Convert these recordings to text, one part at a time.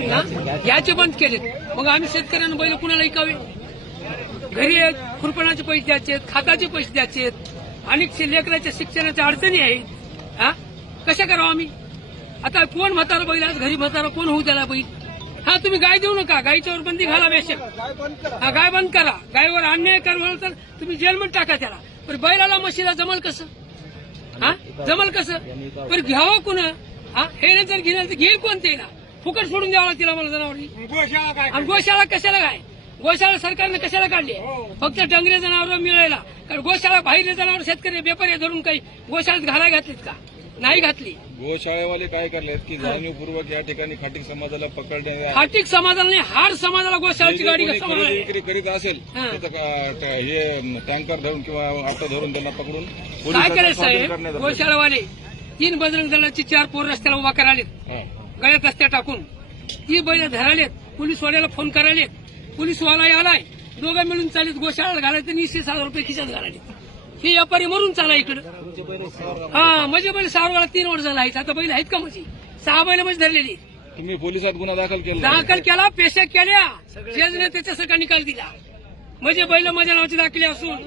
घ्यायचे बंद केलेत. मग आम्ही शेतकऱ्यांना बैल कुणाला ऐकावे? घरी आहेत खुरपणाचे पैसे द्यायचे खाताचे पैसे द्यायचे अनेक लेकराच्या शिक्षणाच्या अडचणी आहेत. हा? कशा करावं आम्ही? आता कोण म्हातारा बैल आज घरी म्हातारा? कोण होऊ त्याला बैल? हा तुम्ही गाय देऊ नका. गायीच्यावर बंदी घाला बेशक. हा गाय बंद करा. गायवर अन्याय म्हणाल तर तुम्ही जेलमध्ये टाका त्याला. पण बैलाला म्हशीला जमल कसं? हा? जमल कसं? पण घ्यावं कुणा? हा? हे जर घेणार तर घेईल कोण ते ना फुकट सोडून द्यावं लागतील आम्हाला जनावरी आणि गोशाळा कशाला काय? गोशाळा सरकारने कशाला काढली? फक्त डंगरे जनावर मिळायला. कारण गोशाळा बाहेर जनावर शेतकरी व्यापारी धरून काही गोशाळेत घालाय घातलीत का? नाही घातली. गोशाळेवाले काय करलेत की जाणीवपूर्वक या ठिकाणी खाटीक समाजाला पकडणे हार्टिक समाजाला नाही हार समाजाला गोशाळाची गाडी विक्री करीत असेल हा. तर हे टँकर धरून किंवा ऑटो धरून त्यांना पकडून काय करायचं साहेब. गोशाळावाले तीन बजरंग दलाची चार पोर रस्त्याला उभा हा. गळ्यात रस्त्या टाकून. ती बैल धरालेत पोलीसवाल्याला फोन करालेत पोलीसवाला आलाय. दोघं मिळून चालीत गोशाळा घालायचं वीस तीस हजार रुपये खिशात घालायचे. हे व्यापारी मरून चाला इकडं. हा म्हणजे बैल सावरगाला तीन वर्ष झाला आता बैल आहेत का म्हणजे सहा बैल म्हणजे धरलेली तुम्ही पोलिसात गुन्हा दाखल केला. दाखल केला पेशा केल्या. जजने त्याच्या सगळा निकाल दिला. म्हणजे बैल माझ्या नावाची दाखली असून.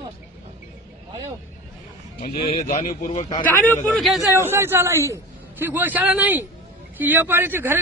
म्हणजे जाणीवपूर्वक जाणीवपूर्वक. घ्यायचा व्यवसाय चाला ही. ही गोशाळा नाही. ही व्यापाऱ्याची घरे